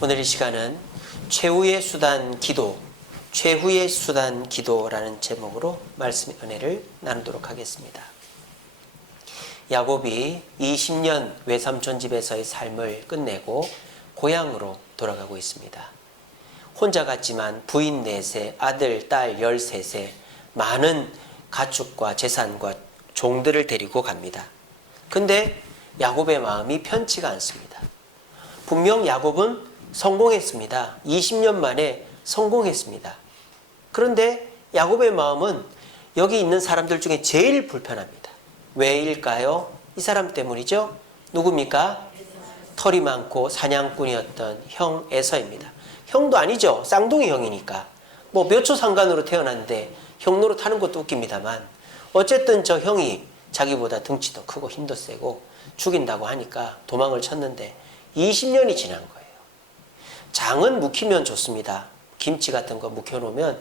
오늘 이 시간은 최후의 수단 기도, 최후의 수단 기도라는 제목으로 말씀의 은혜를 나누도록 하겠습니다. 야곱이 20년 외삼촌 집에서의 삶을 끝내고 고향으로 돌아가고 있습니다. 혼자 갔지만 부인 4세, 아들, 딸 13세, 많은 가축과 재산과 종들을 데리고 갑니다. 근데 야곱의 마음이 편치가 않습니다. 분명 야곱은 성공했습니다. 20년 만에 성공했습니다. 그런데 야곱의 마음은 여기 있는 사람들 중에 제일 불편합니다. 왜일까요? 이 사람 때문이죠. 누굽니까? 털이 많고 사냥꾼이었던 형 에서입니다. 형도 아니죠. 쌍둥이 형이니까. 뭐 몇 초 상관으로 태어났는데 형 노릇하는 것도 웃깁니다만 어쨌든 저 형이 자기보다 덩치도 크고 힘도 세고 죽인다고 하니까 도망을 쳤는데 20년이 지난 거예요. 장은 묵히면 좋습니다. 김치 같은 거 묵혀놓으면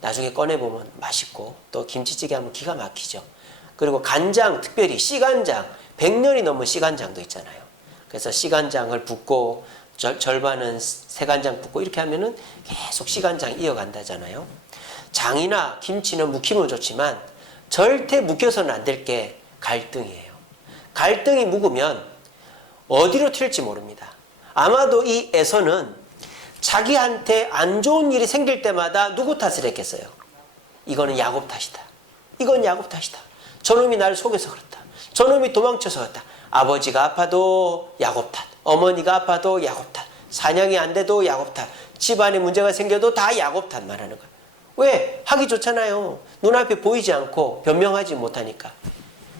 나중에 꺼내보면 맛있고 또 김치찌개 하면 기가 막히죠. 그리고 간장, 특별히 씨간장, 100년이 넘은 씨간장도 있잖아요. 그래서 씨간장을 붓고 절반은 새간장 붓고 이렇게 하면은 계속 씨간장 이어간다잖아요. 장이나 김치는 묵히면 좋지만 절대 묵혀서는 안 될 게 갈등이에요. 갈등이 묵으면 어디로 튈지 모릅니다. 아마도 이 에서는 자기한테 안 좋은 일이 생길 때마다 누구 탓을 했겠어요? 이거는 야곱 탓이다. 이건 야곱 탓이다. 저놈이 나를 속여서 그렇다. 저놈이 도망쳐서 그렇다. 아버지가 아파도 야곱 탓. 어머니가 아파도 야곱 탓. 사냥이 안 돼도 야곱 탓. 집안에 문제가 생겨도 다 야곱 탓만 하는 거예요. 왜? 하기 좋잖아요. 눈앞에 보이지 않고 변명하지 못하니까.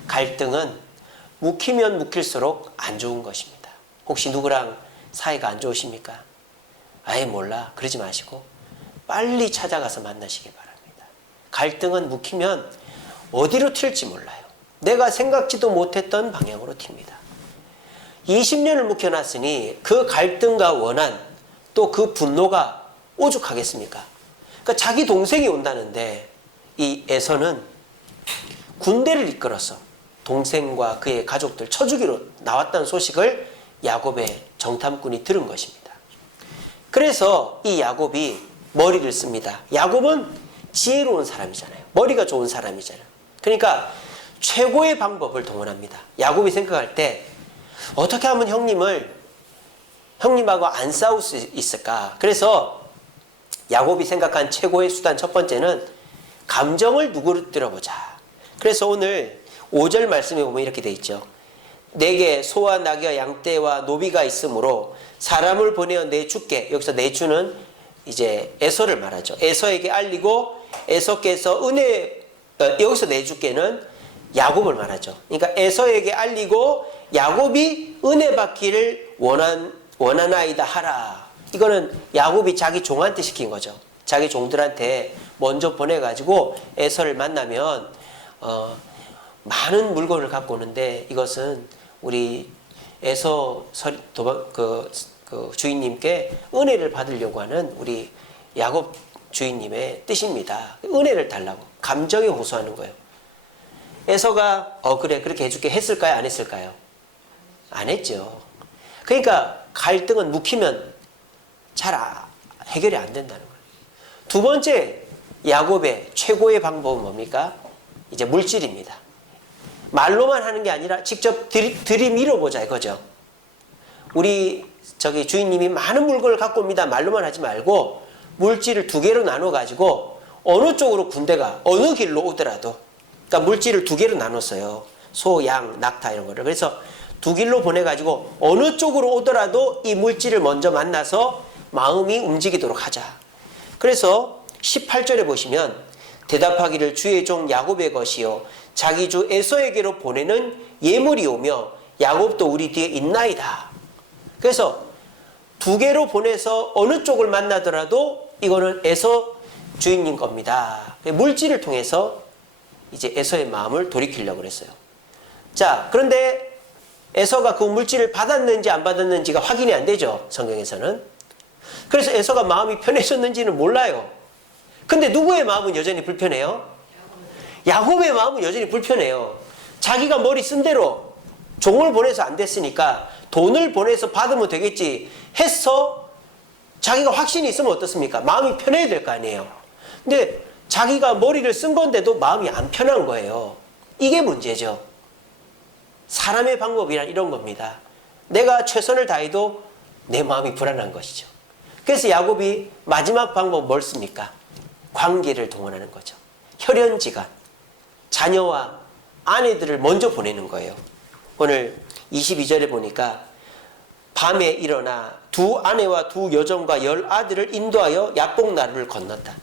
갈등은 묵히면 묵힐수록 안 좋은 것입니다. 혹시 누구랑 사이가 안 좋으십니까? 아예 몰라. 그러지 마시고 빨리 찾아가서 만나시기 바랍니다. 갈등은 묵히면 어디로 튈지 몰라요. 내가 생각지도 못했던 방향으로 튑니다. 20년을 묵혀놨으니 그 갈등과 원한 또 그 분노가 오죽하겠습니까? 그러니까 자기 동생이 온다는데 이 에서는 군대를 이끌어서 동생과 그의 가족들 쳐주기로 나왔다는 소식을 야곱의 정탐꾼이 들은 것입니다. 그래서 이 야곱이 머리를 씁니다. 야곱은 지혜로운 사람이잖아요. 머리가 좋은 사람이잖아요. 그러니까 최고의 방법을 동원합니다. 야곱이 생각할 때 어떻게 하면 형님하고 안 싸울 수 있을까? 그래서 야곱이 생각한 최고의 수단 첫 번째는 감정을 누그러보자. 그래서 오늘 5절 말씀에 보면 이렇게 돼 있죠. 내게 소와 낙이와 양떼와 노비가 있으므로 사람을 보내어 내주께. 여기서 내주는 이제 에서를 말하죠. 에서에게 알리고 에서께서 여기서 내주께는 야곱을 말하죠. 그러니까 에서에게 알리고 야곱이 은혜 받기를 원하나이다 하라. 이거는 야곱이 자기 종한테 시킨 거죠. 자기 종들한테 먼저 보내가지고 에서를 만나면 많은 물건을 갖고 오는데 이것은 우리 에서 주인님께 은혜를 받으려고 하는 우리 야곱 주인님의 뜻입니다. 은혜를 달라고 감정에 호소하는 거예요. 에서가 그래 그렇게 해줄게 했을까요? 안 했을까요? 안 했죠. 그러니까 갈등은 묵히면 잘 해결이 안 된다는 거예요. 두 번째 야곱의 최고의 방법은 뭡니까? 이제 물질입니다. 말로만 하는 게 아니라 직접 들이밀어보자 이거죠. 우리 주인님이 많은 물건을 갖고 옵니다. 말로만 하지 말고 물질을 2개로 나눠 가지고 어느 쪽으로 군대가 어느 길로 오더라도, 그러니까 물질을 2개로 나눴어요. 소, 양, 낙타 이런 거를. 그래서 2길로 보내가지고 어느 쪽으로 오더라도 이 물질을 먼저 만나서 마음이 움직이도록 하자. 그래서 18절에 보시면 대답하기를 주의 종 야곱의 것이요 자기 주 에서에게로 보내는 예물이 오며 야곱도 우리 뒤에 있나이다. 그래서 2개로 보내서 어느 쪽을 만나더라도 이거는 에서 주인님 겁니다. 물질을 통해서 이제 에서의 마음을 돌이키려고 그랬어요. 자, 그런데 에서가 그 물질을 받았는지 안 받았는지가 확인이 안 되죠. 성경에서는. 그래서 에서가 마음이 편해졌는지는 몰라요. 근데 누구의 마음은 여전히 불편해요? 야곱의 마음은 여전히 불편해요. 자기가 머리 쓴 대로 종을 보내서 안 됐으니까 돈을 보내서 받으면 되겠지 해서 자기가 확신이 있으면 어떻습니까? 마음이 편해야 될 거 아니에요. 근데 자기가 머리를 쓴 건데도 마음이 안 편한 거예요. 이게 문제죠. 사람의 방법이란 이런 겁니다. 내가 최선을 다해도 내 마음이 불안한 것이죠. 그래서 야곱이 마지막 방법 뭘 씁니까? 관계를 동원하는 거죠. 혈연지간, 자녀와 아내들을 먼저 보내는 거예요. 오늘 22절에 보니까 밤에 일어나 두 아내와 두 여종과 10아들을 인도하여 야복나루를 건넜다.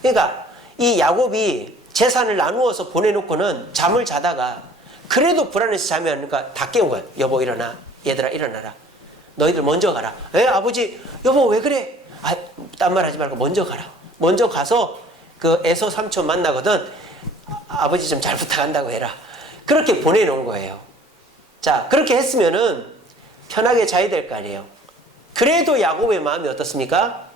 그러니까 이 야곱이 재산을 나누어서 보내놓고는 잠을 자다가 그래도 불안해서 잠이 안 오니까 다 깨운 거예요. 여보 일어나. 얘들아 일어나라. 너희들 먼저 가라. 에 아버지 여보 왜 그래? 아, 딴 말 하지 말고 먼저 가라. 먼저 가서 그 에서 삼촌 만나거든. 아버지 좀 잘 부탁한다고 해라. 그렇게 보내놓은 거예요. 자, 그렇게 했으면은 편하게 자야 될 거 아니에요. 그래도 야곱의 마음이 어떻습니까?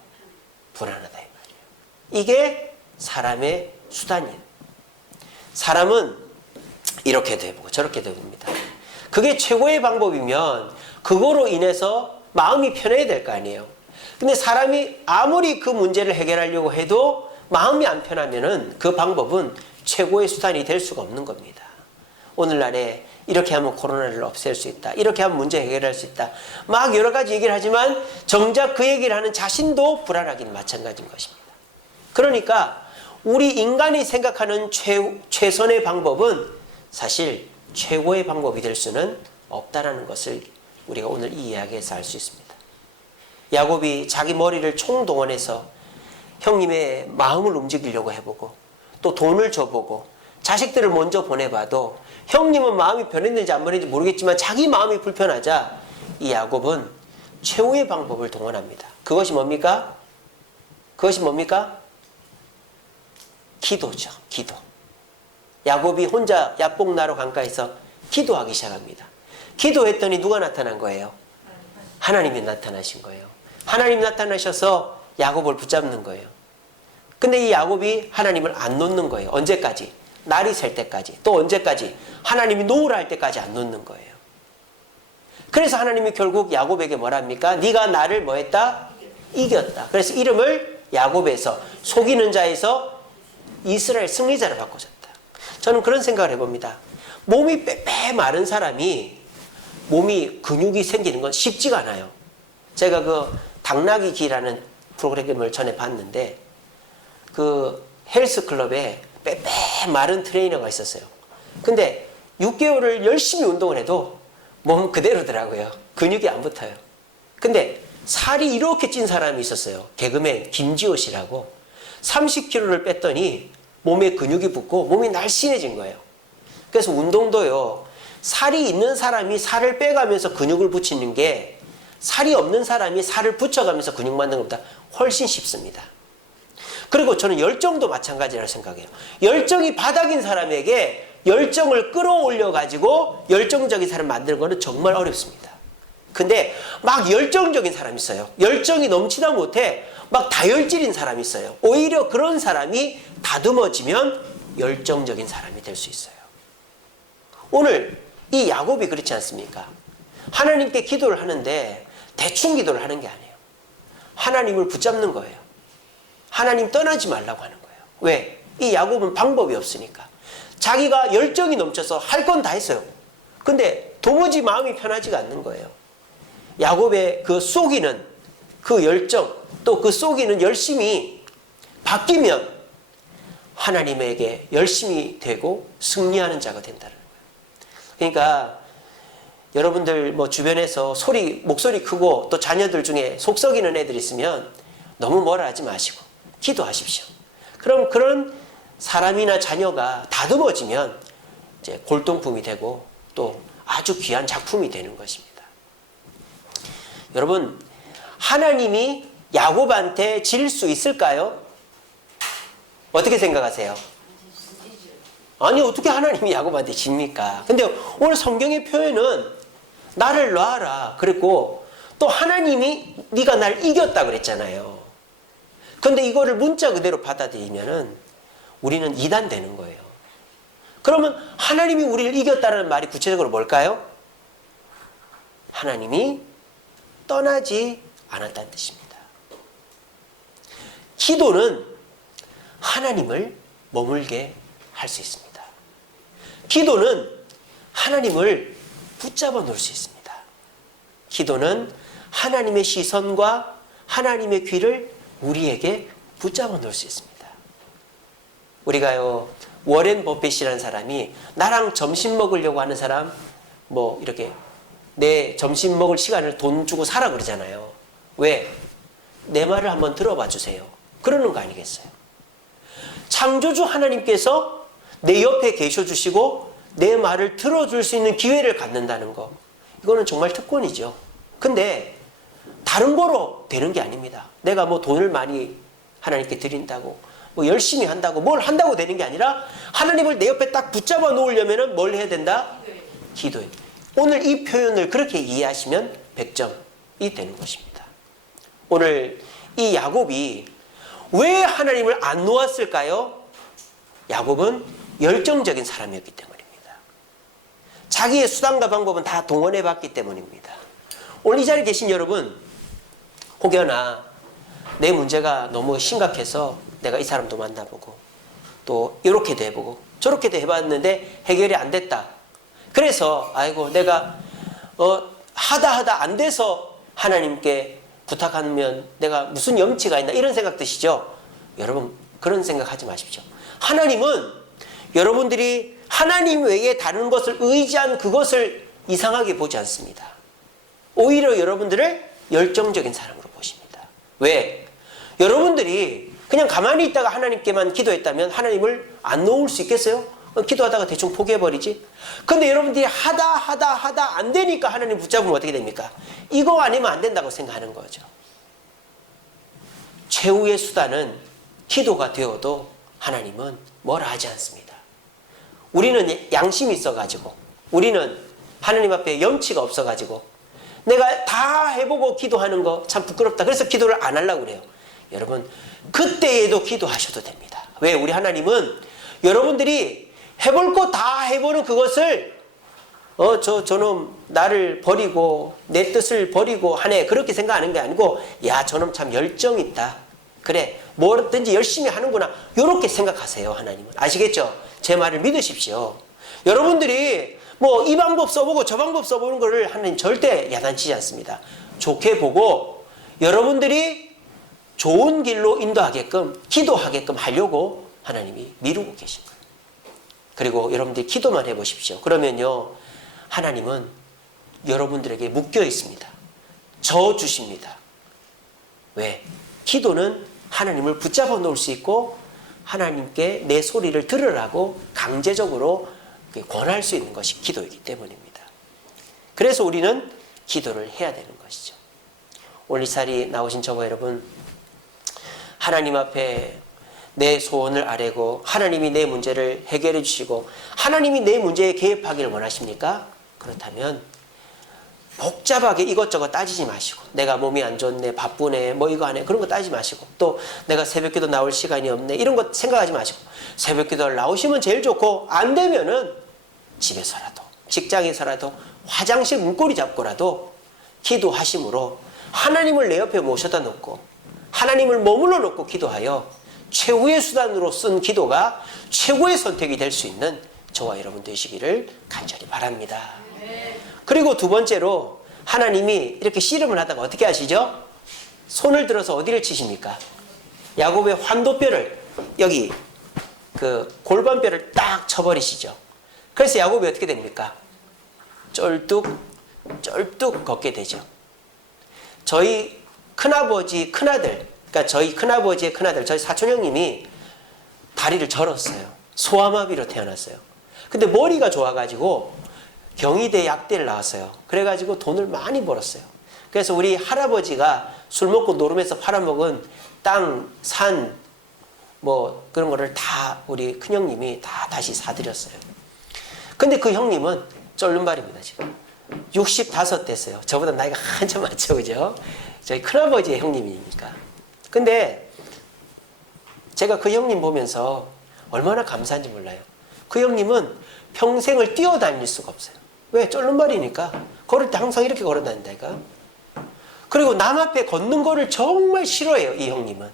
불안하다 이 말이에요. 이게 사람의 수단이에요. 사람은 이렇게도 해보고 저렇게도 해봅니다. 그게 최고의 방법이면 그거로 인해서 마음이 편해야 될 거 아니에요. 근데 사람이 아무리 그 문제를 해결하려고 해도 마음이 안 편하면은 그 방법은 최고의 수단이 될 수가 없는 겁니다. 오늘날에 이렇게 하면 코로나를 없앨 수 있다. 이렇게 하면 문제 해결할 수 있다. 막 여러 가지 얘기를 하지만 정작 그 얘기를 하는 자신도 불안하긴 마찬가지인 것입니다. 그러니까 우리 인간이 생각하는 최선의 방법은 사실 최고의 방법이 될 수는 없다는 것을 우리가 오늘 이 이야기에서 알 수 있습니다. 야곱이 자기 머리를 총동원해서 형님의 마음을 움직이려고 해보고 또 돈을 줘보고 자식들을 먼저 보내봐도 형님은 마음이 변했는지 안 변했는지 모르겠지만 자기 마음이 불편하자 이 야곱은 최후의 방법을 동원합니다. 그것이 뭡니까? 그것이 뭡니까? 기도죠. 기도. 야곱이 혼자 야복나루 강가에서 기도하기 시작합니다. 기도했더니 누가 나타난 거예요? 하나님이 나타나신 거예요. 하나님이 나타나셔서 야곱을 붙잡는 거예요. 근데 이 야곱이 하나님을 안 놓는 거예요. 언제까지? 날이 셀 때까지. 또 언제까지? 하나님이 놓으라 할 때까지 안 놓는 거예요. 그래서 하나님이 결국 야곱에게 뭐랍니까? 네가 나를 뭐 했다? 이겼다. 그래서 이름을 야곱에서 속이는 자에서 이스라엘 승리자로 바꿔줬다. 저는 그런 생각을 해봅니다. 몸이 빼빼 마른 사람이 몸이 근육이 생기는 건 쉽지가 않아요. 제가 그 당나귀 기라는 프로그램을 전에 봤는데 그 헬스클럽에 빼빼 마른 트레이너가 있었어요. 근데 6개월을 열심히 운동을 해도 몸 그대로더라고요. 근육이 안 붙어요. 근데 살이 이렇게 찐 사람이 있었어요. 개그맨 김지호 씨라고. 30kg를 뺐더니 몸에 근육이 붙고 몸이 날씬해진 거예요. 그래서 운동도요. 살이 있는 사람이 살을 빼가면서 근육을 붙이는 게 살이 없는 사람이 살을 붙여가면서 근육 만드는 것보다 훨씬 쉽습니다. 그리고 저는 열정도 마찬가지라고 생각해요. 열정이 바닥인 사람에게 열정을 끌어올려 가지고 열정적인 사람 만드는 거는 정말 어렵습니다. 근데 막 열정적인 사람이 있어요. 열정이 넘치다 못해 막 다혈질인 사람이 있어요. 오히려 그런 사람이 다듬어지면 열정적인 사람이 될 수 있어요. 오늘 이 야곱이 그렇지 않습니까? 하나님께 기도를 하는데 대충 기도를 하는 게 아니에요. 하나님을 붙잡는 거예요. 하나님 떠나지 말라고 하는 거예요. 왜? 이 야곱은 방법이 없으니까. 자기가 열정이 넘쳐서 할 건 다 했어요. 근데 도무지 마음이 편하지가 않는 거예요. 야곱의 그 쏘기는 그 열정 또 그 쏘기는 열심히 바뀌면 하나님에게 열심히 되고 승리하는 자가 된다는 거예요. 그러니까 여러분들 뭐 주변에서 목소리 크고 또 자녀들 중에 속 썩이는 애들 있으면 너무 뭐라 하지 마시고 기도하십시오. 그럼 그런 사람이나 자녀가 다듬어지면 이제 골동품이 되고 또 아주 귀한 작품이 되는 것입니다. 여러분, 하나님이 야곱한테 질 수 있을까요? 어떻게 생각하세요? 아니, 어떻게 하나님이 야곱한테 집니까? 근데 오늘 성경의 표현은 나를 놔라 그랬고 또 하나님이 네가 날 이겼다 그랬잖아요. 근데 이거를 문자 그대로 받아들이면은 우리는 이단되는 거예요. 그러면 하나님이 우리를 이겼다는 말이 구체적으로 뭘까요? 하나님이 떠나지 않았다는 뜻입니다. 기도는 하나님을 머물게 할 수 있습니다. 기도는 하나님을 붙잡아 놓을 수 있습니다. 기도는 하나님의 시선과 하나님의 귀를 우리에게 붙잡아 놓을 수 있습니다. 우리가요, 워렌 버핏이라는 사람이 나랑 점심 먹으려고 하는 사람, 뭐 이렇게 내 점심 먹을 시간을 돈 주고 사라 그러잖아요. 왜? 내 말을 한번 들어봐 주세요. 그러는 거 아니겠어요? 창조주 하나님께서 내 옆에 계셔 주시고 내 말을 들어줄 수 있는 기회를 갖는다는 거, 이거는 정말 특권이죠. 근데 다른 거로 되는 게 아닙니다. 내가 뭐 돈을 많이 하나님께 드린다고, 뭐 열심히 한다고, 뭘 한다고 되는 게 아니라 하나님을 내 옆에 딱 붙잡아 놓으려면 뭘 해야 된다? 기도해. 오늘 이 표현을 그렇게 이해하시면 100점이 되는 것입니다. 오늘 이 야곱이 왜 하나님을 안 놓았을까요? 야곱은 열정적인 사람이었기 때문입니다. 자기의 수단과 방법은 다 동원해 봤기 때문입니다. 오늘 이 자리에 계신 여러분, 혹여나 내 문제가 너무 심각해서 내가 이 사람도 만나보고 또 이렇게도 해보고 저렇게도 해봤는데 해결이 안 됐다. 그래서 아이고 내가 하다 안 돼서 하나님께 부탁하면 내가 무슨 염치가 있나, 이런 생각 드시죠? 여러분, 그런 생각하지 마십시오. 하나님은 여러분들이 하나님 외에 다른 것을 의지한 그것을 이상하게 보지 않습니다. 오히려 여러분들을 열정적인 사람으로 보십니다. 왜? 여러분들이 그냥 가만히 있다가 하나님께만 기도했다면 하나님을 안 놓을 수 있겠어요? 기도하다가 대충 포기해버리지? 근데 여러분들이 하다 안 되니까 하나님 붙잡으면 어떻게 됩니까? 이거 아니면 안 된다고 생각하는 거죠. 최후의 수단은 기도가 되어도 하나님은 뭐라 하지 않습니다. 우리는 양심이 있어가지고, 우리는 하나님 앞에 염치가 없어가지고 내가 다 해보고 기도하는 거 참 부끄럽다. 그래서 기도를 안 하려고 그래요. 여러분, 그때에도 기도하셔도 됩니다. 왜? 우리 하나님은 여러분들이 해볼 거 다 해보는 그것을 저놈 나를 버리고 내 뜻을 버리고 하네, 그렇게 생각하는 게 아니고, 야, 저놈 참 열정 있다. 그래, 뭐든지 열심히 하는구나. 이렇게 생각하세요. 하나님은. 아시겠죠? 제 말을 믿으십시오. 여러분들이 뭐 이 방법 써보고 저 방법 써보는 거를 하나님 절대 야단치지 않습니다. 좋게 보고 여러분들이 좋은 길로 인도하게끔, 기도하게끔 하려고 하나님이 미루고 계신 거예요. 그리고 여러분들이 기도만 해보십시오. 그러면요, 하나님은 여러분들에게 묶여 있습니다. 저 주십니다. 왜? 기도는 하나님을 붙잡아 놓을 수 있고 하나님께 내 소리를 들으라고 강제적으로 권할 수 있는 것이 기도이기 때문입니다. 그래서 우리는 기도를 해야 되는 것이죠. 오늘 이 자리에 나오신 저와 여러분, 하나님 앞에 내 소원을 아뢰고 하나님이 내 문제를 해결해 주시고 하나님이 내 문제에 개입하기를 원하십니까? 그렇다면 복잡하게 이것저것 따지지 마시고, 내가 몸이 안 좋네, 바쁘네, 뭐 이거 안 해, 그런 거 따지지 마시고, 또 내가 새벽기도 나올 시간이 없네, 이런 거 생각하지 마시고, 새벽기도를 나오시면 제일 좋고, 안 되면은 집에서라도 직장에서라도 화장실 문고리 잡고라도 기도하심으로 하나님을 내 옆에 모셔다 놓고 하나님을 머물러 놓고 기도하여 최후의 수단으로 쓴 기도가 최고의 선택이 될 수 있는 저와 여러분 되시기를 간절히 바랍니다. 그리고 두 번째로, 하나님이 이렇게 씨름을 하다가 어떻게 하시죠? 손을 들어서 어디를 치십니까? 야곱의 환도뼈를, 여기 그 골반뼈를 딱 쳐버리시죠. 그래서 야곱이 어떻게 됩니까? 쩔뚝 걷게 되죠. 저희 큰아버지 큰아들, 그러니까 저희 큰아버지의 큰아들, 저희 사촌 형님이 다리를 절었어요. 소아마비로 태어났어요. 근데 머리가 좋아가지고 경희대 약대를 나왔어요. 그래가지고 돈을 많이 벌었어요. 그래서 우리 할아버지가 술 먹고 노름에서 팔아먹은 땅, 산, 뭐 그런 거를 다 우리 큰형님이 다 다시 사드렸어요. 근데 그 형님은 쩔른발입니다. 지금 65 됐어요. 저보다 나이가 한참 많죠, 그죠? 저희 큰아버지의 형님이니까. 근데 제가 그 형님 보면서 얼마나 감사한지 몰라요. 그 형님은 평생을 뛰어다닐 수가 없어요. 왜? 쩔른발이니까. 걸을 때 항상 이렇게 걸어다닌다니까. 그리고 남 앞에 걷는 거를 정말 싫어해요, 이 형님은.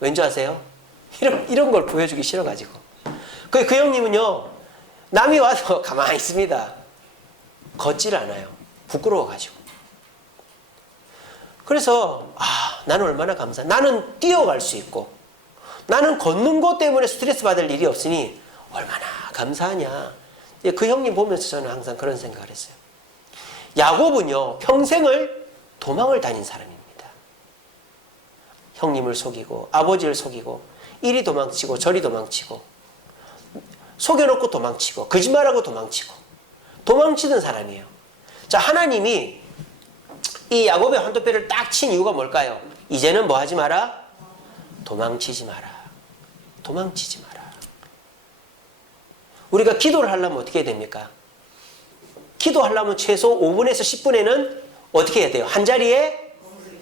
왠지 아세요? 이런 걸 보여주기 싫어가지고. 그 형님은요, 남이 와서 가만히 있습니다. 걷질 않아요. 부끄러워가지고. 그래서 나는 얼마나 감사해. 나는 뛰어갈 수 있고 나는 걷는 것 때문에 스트레스 받을 일이 없으니 얼마나 감사하냐. 그 형님 보면서 저는 항상 그런 생각을 했어요. 야곱은요, 평생을 도망을 다닌 사람입니다. 형님을 속이고 아버지를 속이고 이리 도망치고 저리 도망치고 속여놓고 도망치고 거짓말하고 도망치던 사람이에요. 자, 하나님이 이 야곱의 환도뼈를 딱 친 이유가 뭘까요? 이제는 뭐 하지 마라? 도망치지 마라. 도망치지 마라. 우리가 기도를 하려면 어떻게 해야 됩니까? 기도하려면 최소 5분에서 10분에는 어떻게 해야 돼요? 한 자리에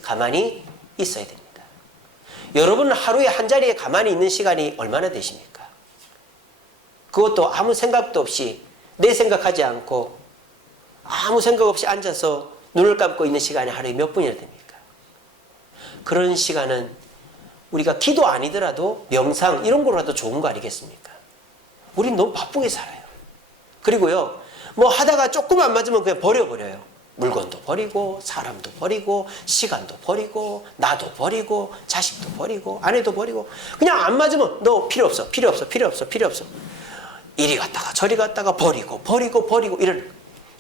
가만히 있어야 됩니다. 여러분은 하루에 한 자리에 가만히 있는 시간이 얼마나 되십니까? 그것도 아무 생각도 없이 내 생각하지 않고 아무 생각 없이 앉아서 눈을 감고 있는 시간이 하루에 몇 분이나 됩니까? 그런 시간은 우리가 기도 아니더라도 명상 이런 거라도 좋은 거 아니겠습니까? 우린 너무 바쁘게 살아요. 그리고요, 뭐 하다가 조금 안 맞으면 그냥 버려버려요. 물건도 버리고 사람도 버리고 시간도 버리고 나도 버리고 자식도 버리고 아내도 버리고 그냥 안 맞으면 너 필요 없어. 이리 갔다가 저리 갔다가 버리고 이런.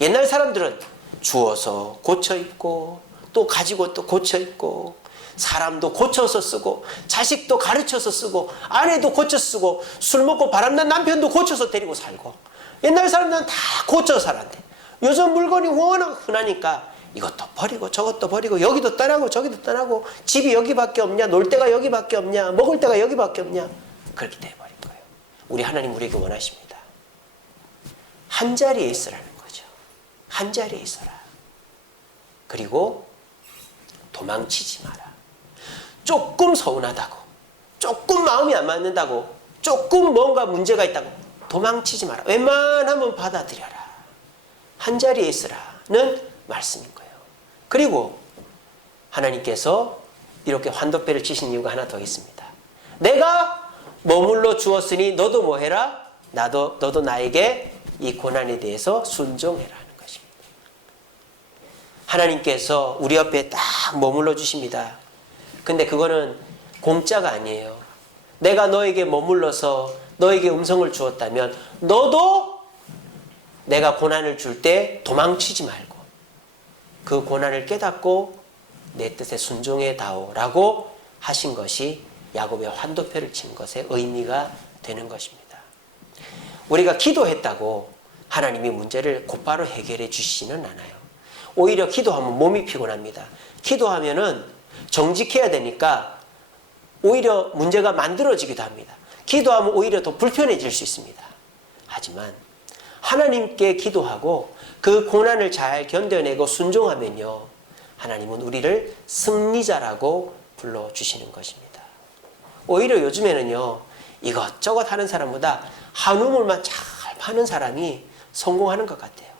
옛날 사람들은 주워서 고쳐 입고 또 가지고 또 고쳐 입고 사람도 고쳐서 쓰고 자식도 가르쳐서 쓰고 아내도 고쳐 쓰고 술 먹고 바람난 남편도 고쳐서 데리고 살고. 옛날 사람들은 다 고쳐 살았는데 요즘 물건이 워낙 흔하니까 이것도 버리고 저것도 버리고 여기도 떠나고 저기도 떠나고 집이 여기밖에 없냐, 놀 데가 여기밖에 없냐, 먹을 데가 여기밖에 없냐, 그렇게 돼버린 거예요. 우리 하나님 우리에게 원하십니다. 한 자리에 있으라는 거죠. 한 자리에 있어라. 그리고 도망치지 마라. 조금 서운하다고, 조금 마음이 안 맞는다고, 조금 뭔가 문제가 있다고 도망치지 마라. 웬만하면 받아들여라. 한 자리에 있으라는 말씀인 거예요. 그리고 하나님께서 이렇게 환도뼈를 치신 이유가 하나 더 있습니다. 내가 머물러 주었으니 너도 뭐 해라? 너도 나에게 이 고난에 대해서 순종해라 하는 것입니다. 하나님께서 우리 옆에 딱 머물러 주십니다. 근데 그거는 공짜가 아니에요. 내가 너에게 머물러서 너에게 음성을 주었다면 너도 내가 고난을 줄 때 도망치지 말고 그 고난을 깨닫고 내 뜻에 순종해 다오라고 하신 것이 야곱의 환도표를 친 것의 의미가 되는 것입니다. 우리가 기도했다고 하나님이 문제를 곧바로 해결해 주시지는 않아요. 오히려 기도하면 몸이 피곤합니다. 기도하면은 정직해야 되니까 오히려 문제가 만들어지기도 합니다. 기도하면 오히려 더 불편해질 수 있습니다. 하지만 하나님께 기도하고 그 고난을 잘 견뎌내고 순종하면요, 하나님은 우리를 승리자라고 불러주시는 것입니다. 오히려 요즘에는요, 이것저것 하는 사람보다 한우물만 잘 파는 사람이 성공하는 것 같아요.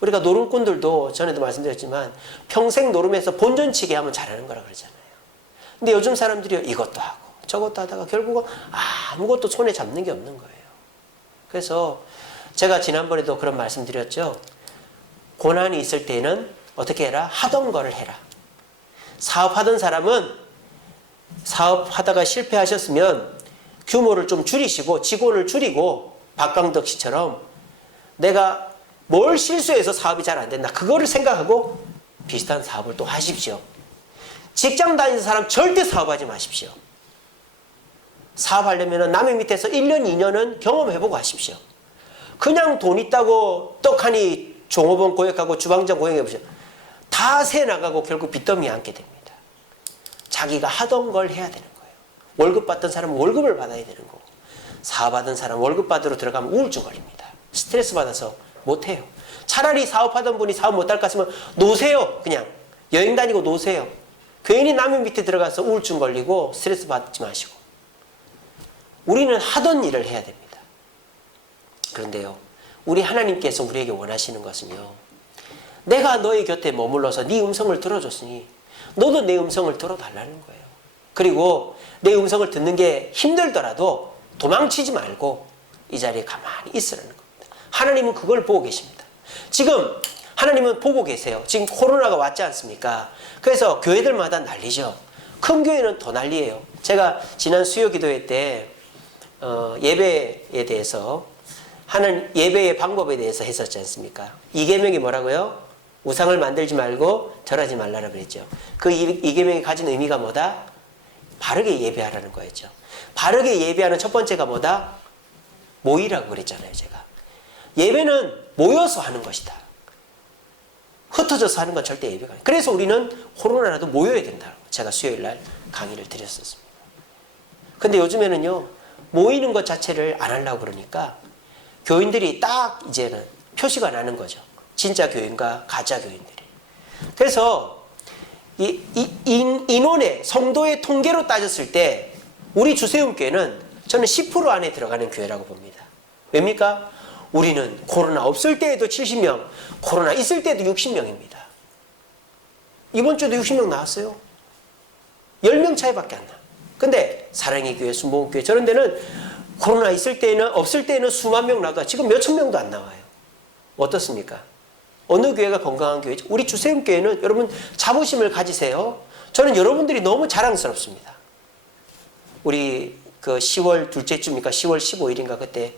우리가 노름꾼들도 전에도 말씀드렸지만 평생 노름에서 본전치기 하면 잘하는 거라 그러잖아요. 근데 요즘 사람들이 이것도 하고 저것도 하다가 결국은 아무것도 손에 잡는 게 없는 거예요. 그래서 제가 지난번에도 그런 말씀 드렸죠. 고난이 있을 때는 어떻게 해라? 하던 거를 해라. 사업하던 사람은 사업하다가 실패하셨으면 규모를 좀 줄이시고 직원을 줄이고 박광덕 씨처럼 내가 뭘 실수해서 사업이 잘 안 된다. 그거를 생각하고 비슷한 사업을 또 하십시오. 직장 다니는 사람 절대 사업하지 마십시오. 사업하려면 남의 밑에서 1년, 2년은 경험해보고 하십시오. 그냥 돈 있다고 떡하니 종업원 고용하고 주방장 고용해보세요. 다 새 나가고 결국 빚더미에 앉게 됩니다. 자기가 하던 걸 해야 되는 거예요. 월급 받던 사람은 월급을 받아야 되는 거고 사업하던 사람은 월급 받으러 들어가면 우울증 걸립니다. 스트레스 받아서 못해요. 차라리 사업하던 분이 사업 못할 것 같으면 노세요. 그냥 여행 다니고 노세요. 괜히 남의 밑에 들어가서 우울증 걸리고 스트레스 받지 마시고. 우리는 하던 일을 해야 됩니다. 그런데요, 우리 하나님께서 우리에게 원하시는 것은요, 내가 너의 곁에 머물러서 네 음성을 들어줬으니 너도 내 음성을 들어달라는 거예요. 그리고 내 음성을 듣는 게 힘들더라도 도망치지 말고 이 자리에 가만히 있으라는 겁니다. 하나님은 그걸 보고 계십니다. 지금 하나님은 보고 계세요. 지금 코로나가 왔지 않습니까? 그래서 교회들마다 난리죠. 큰 교회는 더 난리예요. 제가 지난 수요 기도회 때 예배에 대해서 하는 예배의 방법에 대해서 했었지 않습니까? 이계명이 뭐라고요? 우상을 만들지 말고 절하지 말라라 그랬죠. 그 이계명이 가진 의미가 뭐다? 바르게 예배하라는 거였죠. 바르게 예배하는 첫 번째가 뭐다? 모이라고 그랬잖아요, 제가. 예배는 모여서 하는 것이다. 흩어져서 하는 건 절대 예배가 아니에요. 그래서 우리는 코로나라도 모여야 된다고 제가 수요일 날 강의를 드렸었습니다. 근데 요즘에는요, 모이는 것 자체를 안 하려고 그러니까 교인들이 딱 이제는 표시가 나는 거죠. 진짜 교인과 가짜 교인들이. 그래서 인원의 성도의 통계로 따졌을 때 우리 주세움교회는 저는 10% 안에 들어가는 교회라고 봅니다. 왜입니까? 우리는 코로나 없을 때에도 70명, 코로나 있을 때도 60명입니다. 이번 주도 60명 나왔어요. 10명 차이밖에 안 나. 근데 사랑의 교회, 순복음교회 저런 데는 코로나 있을 때는 없을 때는 수만 명 나와도 지금 몇천 명도 안 나와요. 어떻습니까? 어느 교회가 건강한 교회죠? 우리 주세움교회는 여러분 자부심을 가지세요. 저는 여러분들이 너무 자랑스럽습니다. 우리 그 10월 둘째 주입니까? 10월 15일인가 그때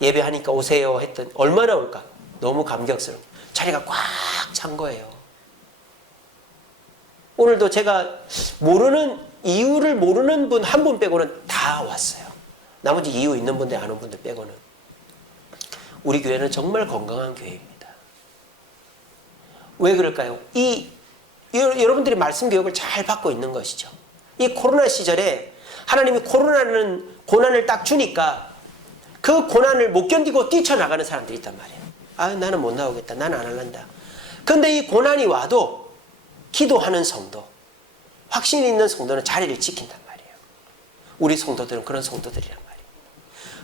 예배하니까 오세요 했던 얼마나 올까? 너무 감격스러워. 자리가 꽉 찬 거예요. 오늘도 제가 이유를 모르는 분 한 분 빼고는 다 왔어요. 나머지 이유 있는 분들 안 온 분들 빼고는. 우리 교회는 정말 건강한 교회입니다. 왜 그럴까요? 여러분들이 말씀 교육을 잘 받고 있는 것이죠. 이 코로나 시절에 하나님이 코로나라는 고난을 딱 주니까 그 고난을 못 견디고 뛰쳐나가는 사람들이 있단 말이에요. 아, 나는 못 나오겠다. 나는 안 할란다. 근데 이 고난이 와도 기도하는 성도, 확신 있는 성도는 자리를 지킨단 말이에요. 우리 성도들은 그런 성도들이란 말이에요.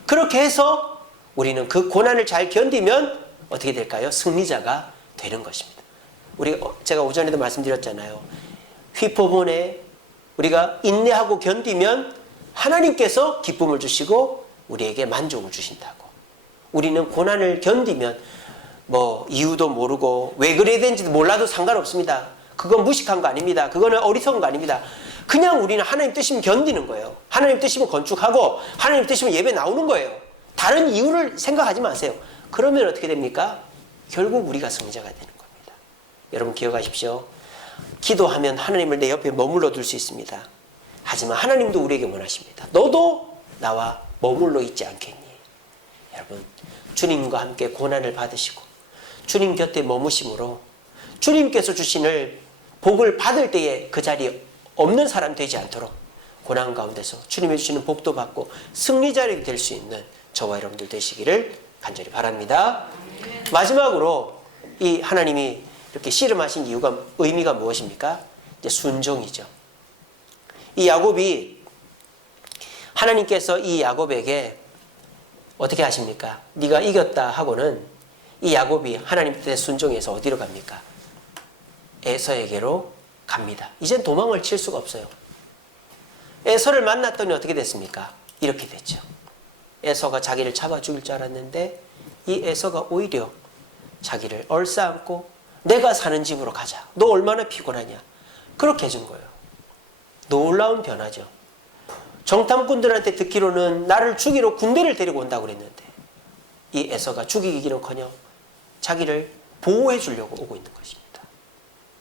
그렇게 해서 우리는 그 고난을 잘 견디면 어떻게 될까요? 승리자가 되는 것입니다. 제가 오전에도 말씀드렸잖아요. 휘포본에 우리가 인내하고 견디면 하나님께서 기쁨을 주시고 우리에게 만족을 주신다고. 우리는 고난을 견디면 이유도 모르고 왜 그래야 되는지도 몰라도 상관없습니다. 그건 무식한 거 아닙니다. 그거는 어리석은 거 아닙니다. 그냥 우리는 하나님 뜻이면 견디는 거예요. 하나님 뜻이면 건축하고 하나님 뜻이면 예배 나오는 거예요. 다른 이유를 생각하지 마세요. 그러면 어떻게 됩니까? 결국 우리가 승리자가 되는 겁니다. 여러분 기억하십시오. 기도하면 하나님을 내 옆에 머물러 둘 수 있습니다. 하지만 하나님도 우리에게 원하십니다. 너도 나와 머물러 있지 않겠니? 여러분, 주님과 함께 고난을 받으시고 주님 곁에 머무심으로 주님께서 주시는 복을 받을 때에 그 자리에 없는 사람 되지 않도록 고난 가운데서 주님이 주시는 복도 받고 승리자가 될 수 있는 저와 여러분들 되시기를 간절히 바랍니다. 마지막으로 이 하나님이 이렇게 씨름하신 의미가 무엇입니까? 이제 순종이죠. 이 야곱이 하나님께서 이 야곱에게 어떻게 하십니까? 네가 이겼다 하고는 이 야곱이 하나님 뜻에 순종해서 어디로 갑니까? 에서에게로 갑니다. 이젠 도망을 칠 수가 없어요. 에서를 만났더니 어떻게 됐습니까? 이렇게 됐죠. 에서가 자기를 잡아 죽일 줄 알았는데 이 에서가 오히려 자기를 얼싸안고 내가 사는 집으로 가자. 너 얼마나 피곤하냐. 그렇게 해준 거예요. 놀라운 변화죠. 정탐꾼들한테 듣기로는 나를 죽이러 군대를 데리고 온다고 그랬는데 이 에서가 죽이기는커녕 자기를 보호해 주려고 오고 있는 것입니다.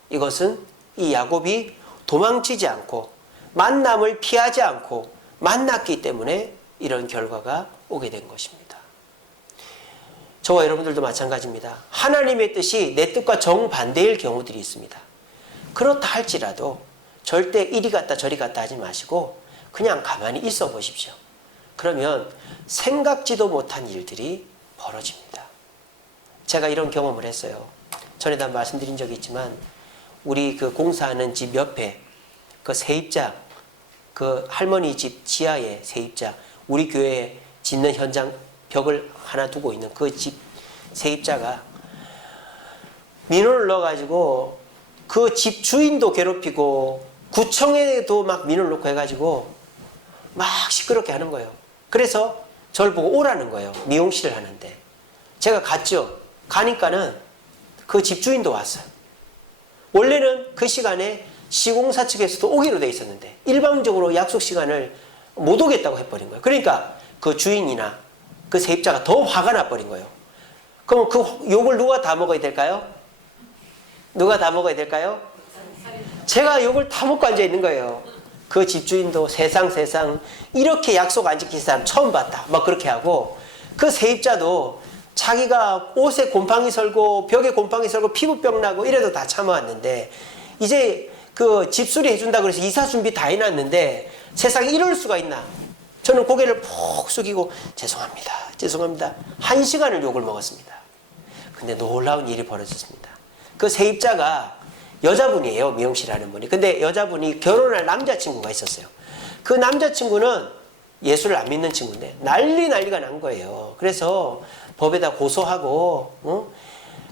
이것은 이 야곱이 도망치지 않고 만남을 피하지 않고 만났기 때문에 이런 결과가 오게 된 것입니다. 저와 여러분들도 마찬가지입니다. 하나님의 뜻이 내 뜻과 정반대일 경우들이 있습니다. 그렇다 할지라도 절대 이리 갔다 저리 갔다 하지 마시고 그냥 가만히 있어 보십시오. 그러면 생각지도 못한 일들이 벌어집니다. 제가 이런 경험을 했어요. 전에 다 말씀드린 적이 있지만 우리 그 공사하는 집 옆에 그 세입자, 그 할머니 집 지하에 세입자, 우리 교회에 짓는 현장 벽을 하나 두고 있는 그 집 세입자가 민원을 넣어가지고 그 집 주인도 괴롭히고 구청에도 막 민원을 놓고 해가지고 막 시끄럽게 하는 거예요. 그래서 저를 보고 오라는 거예요. 미용실을 하는데. 제가 갔죠. 가니까는 그 집주인도 왔어요. 원래는 그 시간에 시공사 측에서도 오기로 돼 있었는데 일방적으로 약속 시간을 못 오겠다고 해버린 거예요. 그러니까 그 주인이나 그 세입자가 더 화가 나버린 거예요. 그럼 그 욕을 누가 다 먹어야 될까요? 누가 다 먹어야 될까요? 제가 욕을 다 먹고 앉아 있는 거예요. 그 집주인도 세상 이렇게 약속 안 지킨 사람 처음 봤다 막 그렇게 하고, 그 세입자도 자기가 옷에 곰팡이 설고 벽에 곰팡이 설고 피부병 나고 이래도 다 참아왔는데 이제 그 집수리 해준다 그래서 이사 준비 다 해놨는데 세상에 이럴 수가 있나. 저는 고개를 푹 숙이고 죄송합니다 1시간을 욕을 먹었습니다. 근데 놀라운 일이 벌어졌습니다. 그 세입자가 여자분이에요. 미용실 하는 분이. 근데 여자분이 결혼할 남자친구가 있었어요. 그 남자친구는 예수를 안 믿는 친구인데 난리가 난 거예요. 그래서 법에다 고소하고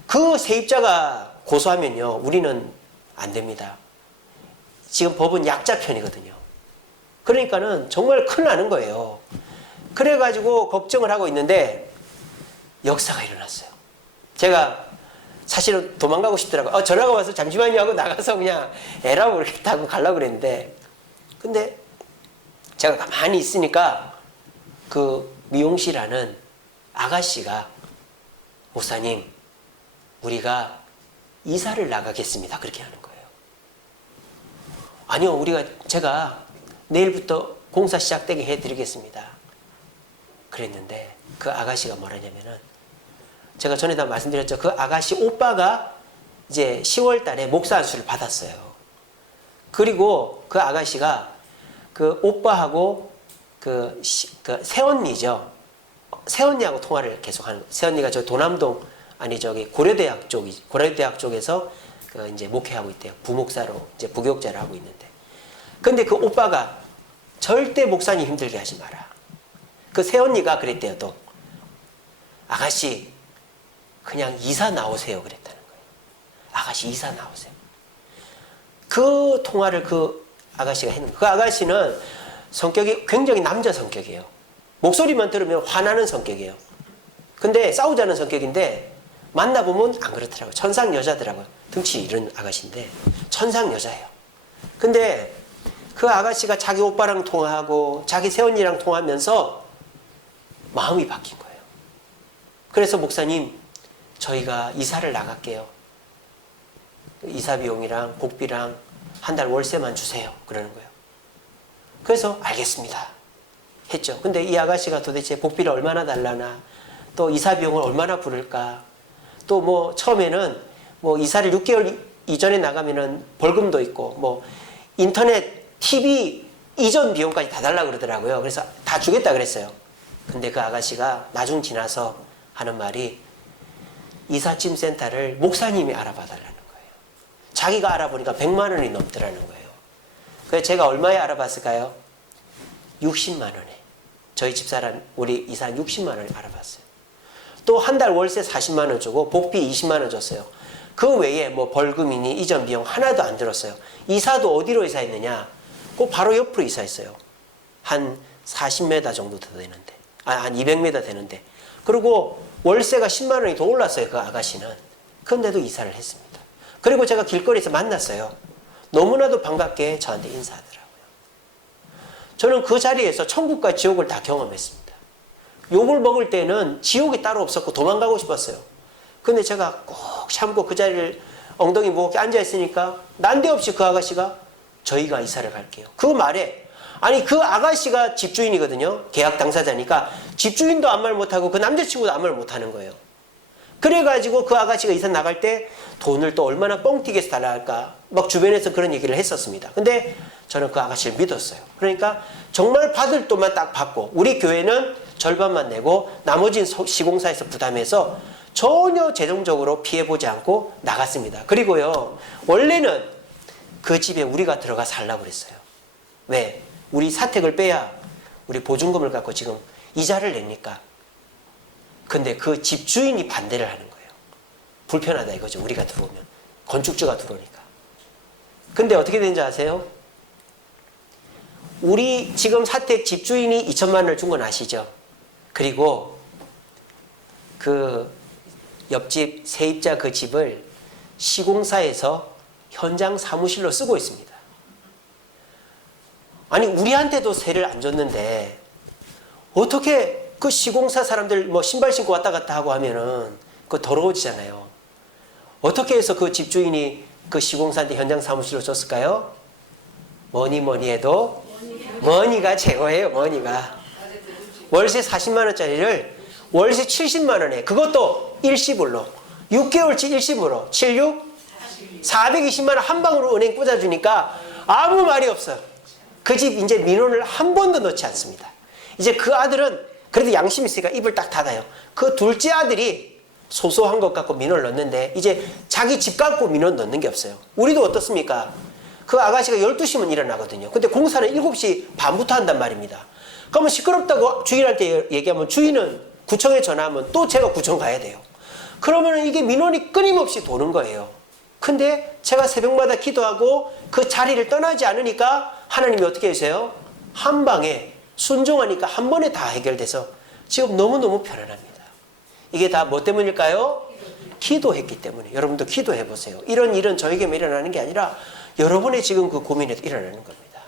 그 세입자가 고소하면요 우리는 안 됩니다. 지금 법은 약자 편이거든요. 그러니까는 정말 큰일 나는 거예요. 그래가지고 걱정을 하고 있는데 역사가 일어났어요. 제가 사실은 도망가고 싶더라고요. 전화가 와서 잠시만요 하고 나가서 그냥 에라고 이렇게 타고 가려고 그랬는데, 근데 제가 가만히 있으니까 그 미용실 하는 아가씨가 목사님 우리가 이사를 나가겠습니다 그렇게 하는 거예요. 아니요 제가 내일부터 공사 시작되게 해드리겠습니다 그랬는데, 그 아가씨가 뭐라냐면은 제가 전에 다 말씀드렸죠. 그 아가씨 오빠가 이제 10월 달에 목사 안수를 받았어요. 그리고 그 아가씨가 그 오빠하고 그 새언니죠. 새언니하고 통화를 계속 하는 거예요. 새언니가 저 도남동 고려대학 쪽에서 그 이제 목회하고 있대요. 부목사로 이제 부교육자를 하고 있는데. 근데 그 오빠가 절대 목사님 힘들게 하지 마라. 그 새언니가 그랬대요. 또 아가씨 그냥 이사 나오세요 그랬다는 거예요. 아가씨 이사 나오세요. 그 통화를 그 아가씨가 했는 거예요. 그 아가씨는 성격이 굉장히 남자 성격이에요. 목소리만 들으면 화나는 성격이에요. 근데 싸우자는 성격인데 만나보면 안 그렇더라고요. 천상 여자더라고요. 등치 이런 아가씨인데 천상 여자예요. 근데 그 아가씨가 자기 오빠랑 통화하고 자기 새언니랑 통화하면서 마음이 바뀐 거예요. 그래서 목사님 저희가 이사를 나갈게요. 이사 비용이랑 복비랑 한 달 월세만 주세요 그러는 거예요. 그래서 알겠습니다 했죠. 근데 이 아가씨가 도대체 복비를 얼마나 달라나, 또 이사 비용을 얼마나 부를까, 또 뭐 처음에는 뭐 이사를 6개월 이전에 나가면은 벌금도 있고 뭐 인터넷 TV 이전 비용까지 다 달라고 그러더라고요. 그래서 다 주겠다 그랬어요. 근데 그 아가씨가 나중 지나서 하는 말이 이삿짐 센터를 목사님이 알아봐 달라는 거예요. 자기가 알아보니까 100만 원이 넘더라는 거예요. 그래서 제가 얼마에 알아봤을까요? 60만 원에. 저희 집사람 우리 이사 60만 원을 알아봤어요. 또 한 달 월세 40만 원 주고 복비 20만 원 줬어요. 그 외에 뭐 벌금이니 이전 비용 하나도 안 들었어요. 이사도 어디로 이사했느냐? 그 바로 옆으로 이사했어요. 한 40m 정도 더 되는데, 한 200m 되는데. 그리고 월세가 10만 원이 더 올랐어요. 그 아가씨는. 그런데도 이사를 했습니다. 그리고 제가 길거리에서 만났어요. 너무나도 반갑게 저한테 인사하더라고요. 저는 그 자리에서 천국과 지옥을 다 경험했습니다. 욕을 먹을 때는 지옥이 따로 없었고 도망가고 싶었어요. 근데 제가 꼭 참고 그 자리를 엉덩이 무겁게 앉아있으니까 난데없이 그 아가씨가 저희가 이사를 갈게요. 그 말에 아니 그 아가씨가 집주인이거든요. 계약 당사자니까 집주인도 아무 말 못하고 그 남자친구도 아무 말 못하는 거예요. 그래가지고 그 아가씨가 이사 나갈 때 돈을 또 얼마나 뻥튀기해서 달라 할까 막 주변에서 그런 얘기를 했었습니다. 근데 저는 그 아가씨를 믿었어요. 그러니까 정말 받을 돈만 딱 받고 우리 교회는 절반만 내고 나머지는 시공사에서 부담해서 전혀 재정적으로 피해보지 않고 나갔습니다. 그리고요 원래는 그 집에 우리가 들어가 살라고 그랬어요. 왜? 우리 사택을 빼야 우리 보증금을 갖고 지금 이자를 냅니까? 근데 그 집주인이 반대를 하는 거예요. 불편하다 이거죠. 우리가 들어오면. 건축주가 들어오니까. 근데 어떻게 되는지 아세요? 우리 지금 사택 집주인이 2천만 원을 준 건 아시죠? 그리고 그 옆집 세입자 그 집을 시공사에서 현장 사무실로 쓰고 있습니다. 아니 우리한테도 세를 안 줬는데 어떻게 그 시공사 사람들 뭐 신발 신고 왔다 갔다 하고 하면은 그거 더러워지잖아요. 어떻게 해서 그 집주인이 그 시공사한테 현장 사무실로 줬을까요? 뭐니 해도 머니가 최고예요. 머니가. 월세 40만 원짜리를 월세 70만 원에 그것도 일시불로 6개월치 일시불로 76? 420만 원 한 방으로 은행 꽂아주니까 아무 말이 없어요. 그 집 이제 민원을 한 번도 넣지 않습니다. 이제 그 아들은 그래도 양심이 있으니까 입을 딱 닫아요. 그 둘째 아들이 소소한 것 갖고 민원을 넣는데 이제 자기 집 갖고 민원 넣는 게 없어요. 우리도 어떻습니까? 그 아가씨가 12시면 일어나거든요. 근데 공사는 7시 반부터 한단 말입니다. 그러면 시끄럽다고 주인한테 얘기하면 주인은 구청에 전화하면 또 제가 구청 가야 돼요. 그러면 이게 민원이 끊임없이 도는 거예요. 근데 제가 새벽마다 기도하고 그 자리를 떠나지 않으니까 하나님이 어떻게 해주세요? 한 방에 순종하니까 한 번에 다 해결돼서 지금 너무너무 편안합니다. 이게 다 뭐 때문일까요? 기도했기 때문에. 여러분도 기도해 보세요. 이런 일은 저에게만 일어나는 게 아니라 여러분의 지금 그 고민에도 일어나는 겁니다.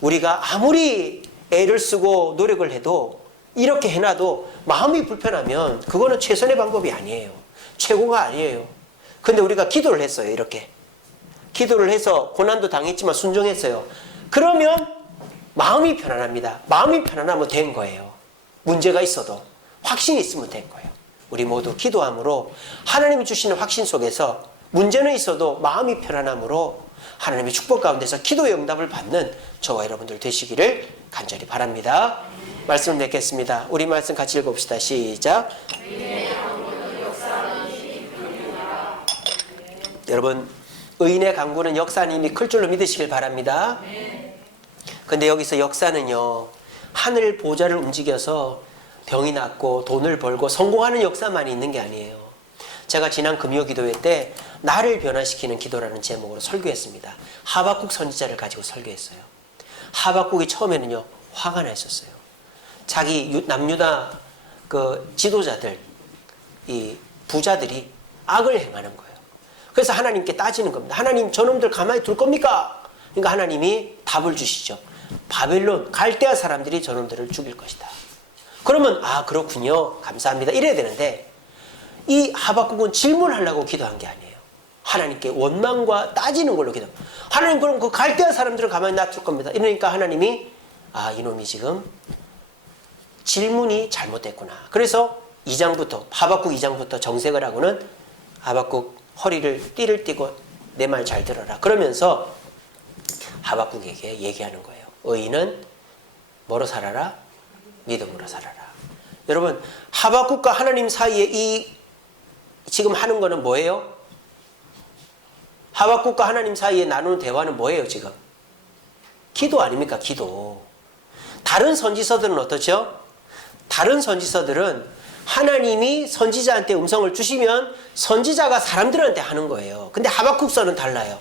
우리가 아무리 애를 쓰고 노력을 해도 이렇게 해놔도 마음이 불편하면 그거는 최선의 방법이 아니에요. 최고가 아니에요. 근데 우리가 기도를 했어요. 이렇게. 기도를 해서 고난도 당했지만 순종했어요. 그러면 마음이 편안합니다. 마음이 편안하면 된 거예요. 문제가 있어도 확신이 있으면 된 거예요. 우리 모두 기도함으로 하나님이 주시는 확신 속에서 문제는 있어도 마음이 편안함으로 하나님의 축복 가운데서 기도의 응답을 받는 저와 여러분들 되시기를 간절히 바랍니다. 말씀을 맺겠습니다. 우리 말씀 같이 읽어봅시다. 시작. 여러분, 의인의 강구는 역사님이 클 줄로 믿으시길 바랍니다. 근데 여기서 역사는요, 하늘 보좌를 움직여서 병이 낫고 돈을 벌고 성공하는 역사만 있는 게 아니에요. 제가 지난 금요 기도회 때 나를 변화시키는 기도라는 제목으로 설교했습니다. 하박국 선지자를 가지고 설교했어요. 하박국이 처음에는요, 화가 나 있었어요. 자기 남유다 그 지도자들, 이 부자들이 악을 행하는 거예요. 그래서 하나님께 따지는 겁니다. 하나님, 저놈들 가만히 둘 겁니까? 그러니까 하나님이 답을 주시죠. 바벨론, 갈대아 사람들이 저놈들을 죽일 것이다. 그러면 아, 그렇군요. 감사합니다. 이래야 되는데 이 하박국은 질문하려고 기도한 게 아니에요. 하나님께 원망과 따지는 걸로 기도. 하나님, 그럼 그 갈대아 사람들을 가만히 놔둘 겁니다. 이러니까 하나님이 아, 이놈이 지금 질문이 잘못됐구나. 그래서 2장부터 하박국 2장부터 정색을 하고는 하박국 허리를 띠를 띠고 내 말 잘 들어라. 그러면서 하박국에게 얘기하는 거예요. 의인은 뭐로 살아라? 믿음으로 살아라. 여러분, 하박국과 하나님 사이에 이 지금 하는 거는 뭐예요? 하박국과 하나님 사이에 나누는 대화는 뭐예요, 지금? 기도 아닙니까? 기도. 다른 선지서들은 어떻죠? 다른 선지서들은 하나님이 선지자한테 음성을 주시면 선지자가 사람들한테 하는 거예요. 근데 하박국서는 달라요.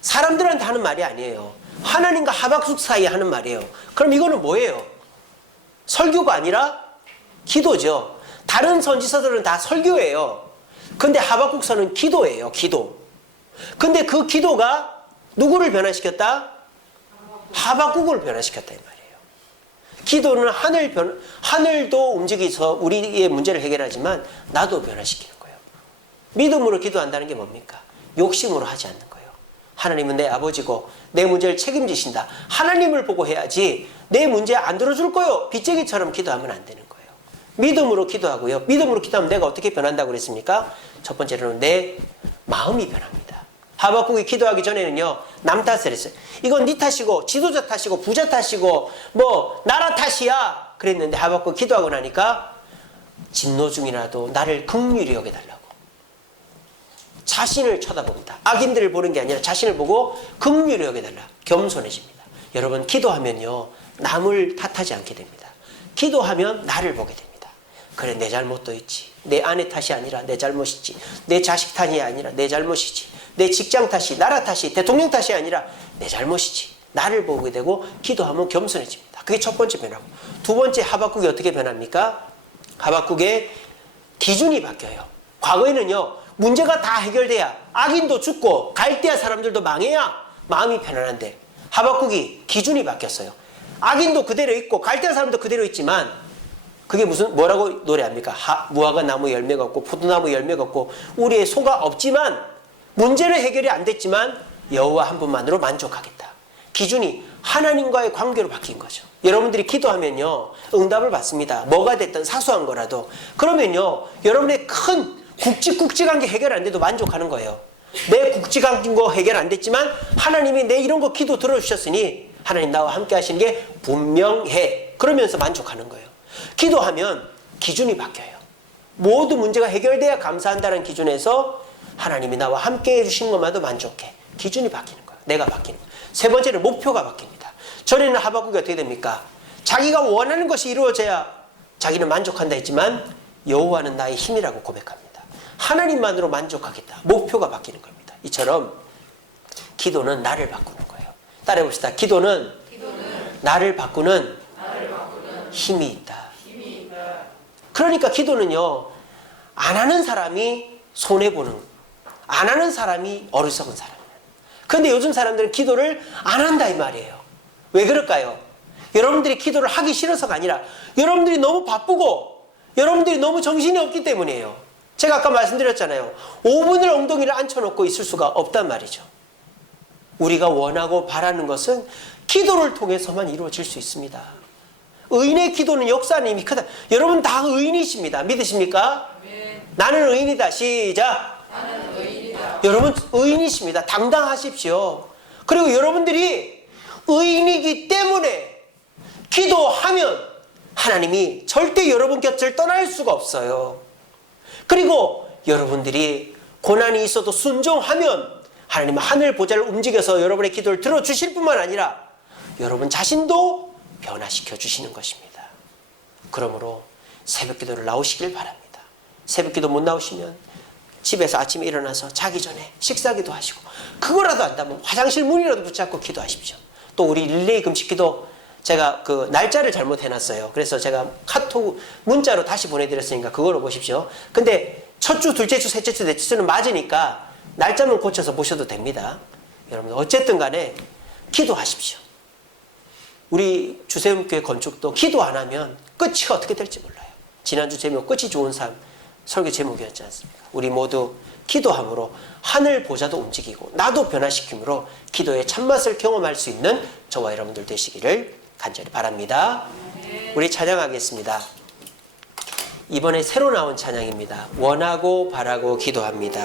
사람들한테 하는 말이 아니에요. 하나님과 하박국 사이에 하는 말이에요. 그럼 이거는 뭐예요? 설교가 아니라 기도죠. 다른 선지서들은 다 설교예요. 근데 하박국서는 기도예요. 기도. 근데 그 기도가 누구를 변화시켰다? 하박국을 변화시켰다 이 말이에요. 기도는 하늘도 움직여서 우리의 문제를 해결하지만 나도 변화시키는 거예요. 믿음으로 기도한다는 게 뭡니까? 욕심으로 하지 않는 거예요. 하나님은 내 아버지고 내 문제를 책임지신다. 하나님을 보고 해야지 내 문제 안 들어줄 거요. 빚쟁이처럼 기도하면 안 되는 거예요. 믿음으로 기도하고요. 믿음으로 기도하면 내가 어떻게 변한다고 그랬습니까? 첫 번째로는 내 마음이 변합니다. 하박국이 기도하기 전에는요, 남 탓을 했어요. 이건 네 탓이고 지도자 탓이고 부자 탓이고 뭐 나라 탓이야 그랬는데 하박국 기도하고 나니까 진노 중이라도 나를 긍휼히 여겨달라고 자신을 쳐다봅니다. 악인들을 보는 게 아니라 자신을 보고 긍휼히 여겨달라. 겸손해집니다. 여러분, 기도하면요, 남을 탓하지 않게 됩니다. 기도하면 나를 보게 됩니다. 그래, 내 잘못도 있지. 내 아내 탓이 아니라 내 잘못이지. 내 자식 탓이 아니라 내 잘못이지. 내 직장 탓이, 나라 탓이, 대통령 탓이 아니라 내 잘못이지. 나를 보게 되고 기도하면 겸손해집니다. 그게 첫 번째 변화고, 두 번째 하박국이 어떻게 변합니까? 하박국의 기준이 바뀌어요. 과거에는요, 문제가 다 해결돼야, 악인도 죽고 갈대아 사람들도 망해야 마음이 편안한데, 하박국이 기준이 바뀌었어요. 악인도 그대로 있고 갈대아 사람도 그대로 있지만, 그게 뭐라고 노래합니까? 무화과 나무 열매가 없고 포도나무 열매가 없고 우리의 소가 없지만, 문제는 해결이 안 됐지만 여호와 한 분만으로 만족하겠다. 기준이 하나님과의 관계로 바뀐 거죠. 여러분들이 기도하면요, 응답을 받습니다. 뭐가 됐든 사소한 거라도. 그러면요, 여러분의 큰 굵직굵직한 게 해결 안 돼도 만족하는 거예요. 내 굵직한 거 해결 안 됐지만 하나님이 내 이런 거 기도 들어주셨으니 하나님 나와 함께 하시는 게 분명해. 그러면서 만족하는 거예요. 기도하면 기준이 바뀌어요. 모두 문제가 해결돼야 감사한다는 기준에서 하나님이 나와 함께 해주신 것만도 만족해. 기준이 바뀌는 거예요. 내가 바뀌는 거예요. 세 번째는 목표가 바뀝니다. 전에는 하박국이 어떻게 됩니까? 자기가 원하는 것이 이루어져야 자기는 만족한다 했지만 여호와는 나의 힘이라고 고백합니다. 하나님만으로 만족하겠다. 목표가 바뀌는 겁니다. 이처럼 기도는 나를 바꾸는 거예요. 따라해봅시다. 기도는 나를 바꾸는 힘이 있다. 그러니까 기도는요, 안 하는 사람이 손해보는, 안 하는 사람이 어리석은 사람이에요. 그런데 요즘 사람들은 기도를 안 한다 이 말이에요. 왜 그럴까요? 여러분들이 기도를 하기 싫어서가 아니라 여러분들이 너무 바쁘고 여러분들이 너무 정신이 없기 때문이에요. 제가 아까 말씀드렸잖아요. 5분을 엉덩이를 앉혀놓고 있을 수가 없단 말이죠. 우리가 원하고 바라는 것은 기도를 통해서만 이루어질 수 있습니다. 의인의 기도는 역사는 이미 크다. 여러분 다 의인이십니다. 믿으십니까? 네. 나는 의인이다. 시작. 나는 의인이다. 여러분 의인이십니다. 당당하십시오. 그리고 여러분들이 의인이기 때문에 기도하면 하나님이 절대 여러분 곁을 떠날 수가 없어요. 그리고 여러분들이 고난이 있어도 순종하면 하나님은 하늘 보좌를 움직여서 여러분의 기도를 들어주실 뿐만 아니라 여러분 자신도 변화시켜 주시는 것입니다. 그러므로 새벽기도를 나오시길 바랍니다. 새벽기도 못 나오시면 집에서 아침에 일어나서 자기 전에 식사기도 하시고, 그거라도 안다면 화장실 문이라도 붙잡고 기도하십시오. 또 우리 릴레이 금식기도 제가 그 날짜를 잘못 해놨어요. 그래서 제가 카톡 문자로 다시 보내드렸으니까 그걸로 보십시오. 근데 첫 주, 둘째 주, 셋째 주, 넷째 주는 맞으니까 날짜만 고쳐서 보셔도 됩니다. 여러분 어쨌든 간에 기도하십시오. 우리 주세움교회 건축도 기도 안 하면 끝이 어떻게 될지 몰라요. 지난주 제목 끝이 좋은 삶 설교 제목이었지 않습니까? 우리 모두 기도함으로 하늘 보좌도 움직이고 나도 변화시킴으로 기도의 참맛을 경험할 수 있는 저와 여러분들 되시기를 간절히 바랍니다. 우리 찬양하겠습니다. 이번에 새로 나온 찬양입니다. 원하고 바라고 기도합니다.